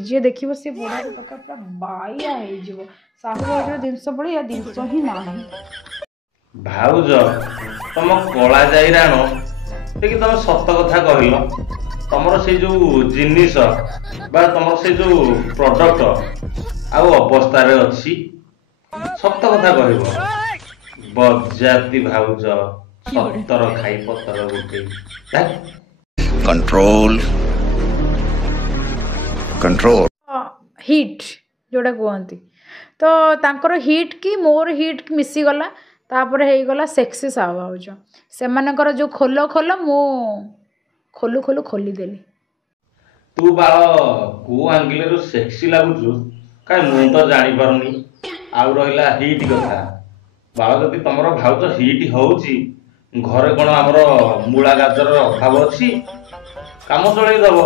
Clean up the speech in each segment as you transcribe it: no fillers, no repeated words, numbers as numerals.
जी देखिए सी बुढ़ा टका पूरा बाया हो साहू भाउजर जिनस भलिया जिनस ही ना भाउज तुम कला जाइराण देखिए तुम सत कथा कहल तुमर से जो जिनिस बा तुमर से जो प्रोडक्ट आउ अवस्था रे अच्छी सत कथा कहब बजाती भाउज सतर खाई पतर गोटे कंट्रोल कंट्रोल हिट जोड़ा कहती तो तांकर हिट कि मोर हिट मिसी गला तापर हे गला सेक्सी साहू भाउज से मानकर जो खोल खोल मु खोलु खोलु खोली देली तू बाल को आंगिल रु सेक्सी लागुचु काई मु तो जानि पारुनी आउ रहिला हिट कथा बाल जदि तमरो भाउज हिट होउची घरे कोन हमरो मूला गाजर अभाव अछि काम चलै दबो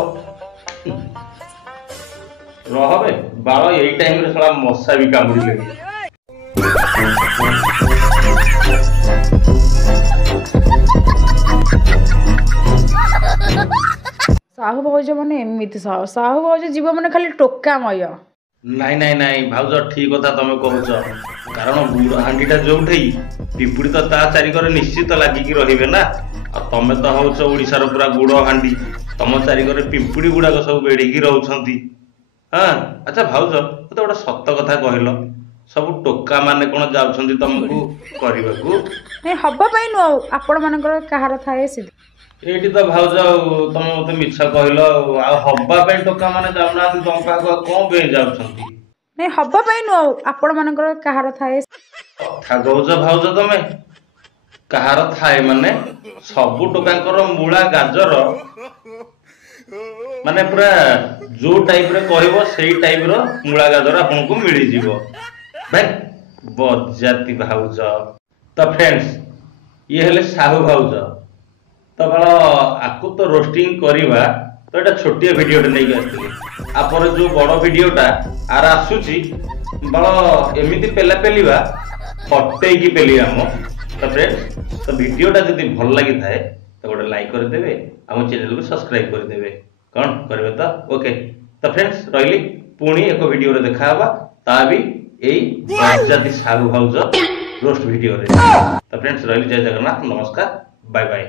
रहबे बाल एई टाइम रे साला मशा भी कामुड़ी ले साहू भाउज माने एमिति साहू भाउज जीव माने खाली टोकामय नाई नाई नाई भाउज ठीक कथा तमे कहउछ कारण गुड़ हांडीटा जोउठै पिपुड़ी तो ता चारि करे निश्चित लागिकी रहिबे ना आ तमे तो होउछ ओडिसा रो पूरा गुड़ हांडी तम चारि करे पिपुड़ी गुडाक सब बेढिकी रहउछंती हां अच्छा भाउज तो गोटे सत्य कथा कहल सब टोका माने कोन जाउछंती तुमको करबाकू नै हब्बा पई नो आपण मानकर कहार थाए से एठी तो भाउज तुम मते मिछ कहल आ हब्बा पे टोका माने जाउना तुम पाको कोन पे जाउछंती नै हब्बा पई नो आपण मानकर कहार थाए कथा कहउछ भाउज तमे कहार थाए माने सब टोकांकर मूला गाजर माने पूरा जो टाइप रे कहबो सेही टाइप रो मूला गाजर आपन को मिली जीवो भाई बजाती भाउज तो फ्रेंड्स ये हेले साहू भाउज तो बाल आकु तो रोस्टिंग करिबा तो एटा छोटिया वीडियोटे नै आस्थिले आपर जो बड़ वीडियोटा आर आसुची बाल एमिति पेला पेलिबा फटै की पेली हम तो फ्रेंड्स तो वीडियोटा जदि भल लागि थाए तो गोटे लाइक कर देबे हम चैनल को सब्सक्राइब कर देबे कौन करबे तो ओके तो फ्रेंड्स रहिली पुणी एक वीडियो रे देखाबा ता भी एई बजाती साहू भाउज रोस्ट वीडियो रे तो फ्रेंड्स रहिली जय जगन्नाथ नमस्कार बाय बाय।